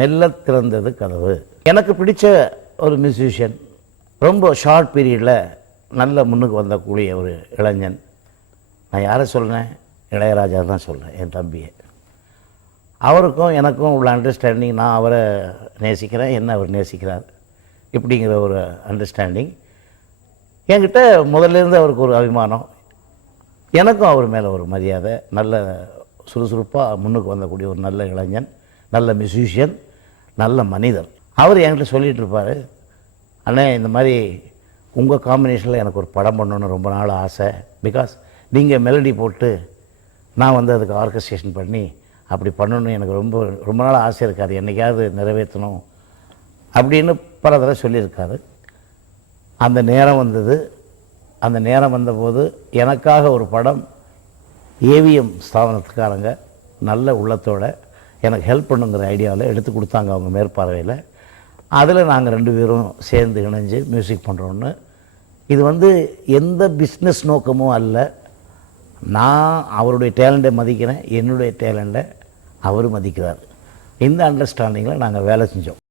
மெல்ல திறந்தது கதவு. எனக்கு பிடிச்ச ஒரு மியூசிஷியன், ரொம்ப ஷார்ட் பீரியடில் நல்ல முன்னுக்கு வந்தக்கூடிய ஒரு இளைஞன். நான் யாரை சொல்கிறேன்? இளையராஜா தான் சொல்கிறேன், என் தம்பியை. அவருக்கும் எனக்கும் உள்ள அண்டர்ஸ்டாண்டிங், நான் அவரை நேசிக்கிறேன், என்ன அவர் நேசிக்கிறார், இப்படிங்கிற ஒரு அண்டர்ஸ்டாண்டிங். என்கிட்ட முதல்லேருந்து அவருக்கு ஒரு அபிமானம், எனக்கும் அவர் மேலே ஒரு மரியாதை. நல்ல சுறுசுறுப்பாக முன்னுக்கு வந்தக்கூடிய ஒரு நல்ல இளைஞன், நல்ல மியூசிஷியன், நல்ல மனிதர். அவர் என்கிட்ட சொல்லிகிட்டு இருப்பார், அண்ணே இந்த மாதிரி உங்கள் காம்பினேஷனில் எனக்கு ஒரு படம் பண்ணணுன்னு ரொம்ப நாள் ஆசை. பிகாஸ் நீங்கள் மெலடி போட்டு நான் வந்து அதுக்கு ஆர்கஸ்ட்ரேஷன் பண்ணி அப்படி பண்ணணுன்னு எனக்கு ரொம்ப ரொம்ப நாள் ஆசை இருக்காது, என்றைக்காவது நிறைவேற்றணும் அப்படின்னு பல தடவை சொல்லியிருக்காரு. அந்த நேரம் வந்தது. அந்த நேரம் வந்தபோது எனக்காக ஒரு படம் ஏவிஎம் ஸ்தாபனத்துக்காரங்க நல்ல உள்ளத்தோட எனக்கு ஹெல்ப் பண்ணுங்கிற ஐடியாவில் எடுத்து கொடுத்தாங்க அவங்க மேற்பார்வையில். அதில் நாங்கள் 2 பேரும் சேர்ந்து இணைஞ்சு மியூசிக் பண்ணுறோன்னு. இது வந்து எந்த பிஸ்னஸ் நோக்கமும் அல்ல. நான் அவருடைய டேலண்ட்டை மதிக்கிறேன், என்னுடைய டேலண்ட்டை அவர் மதிக்கிறார். இந்த அண்டர்ஸ்டாண்டிங்கில் நாங்கள் வேலை செஞ்சோம்.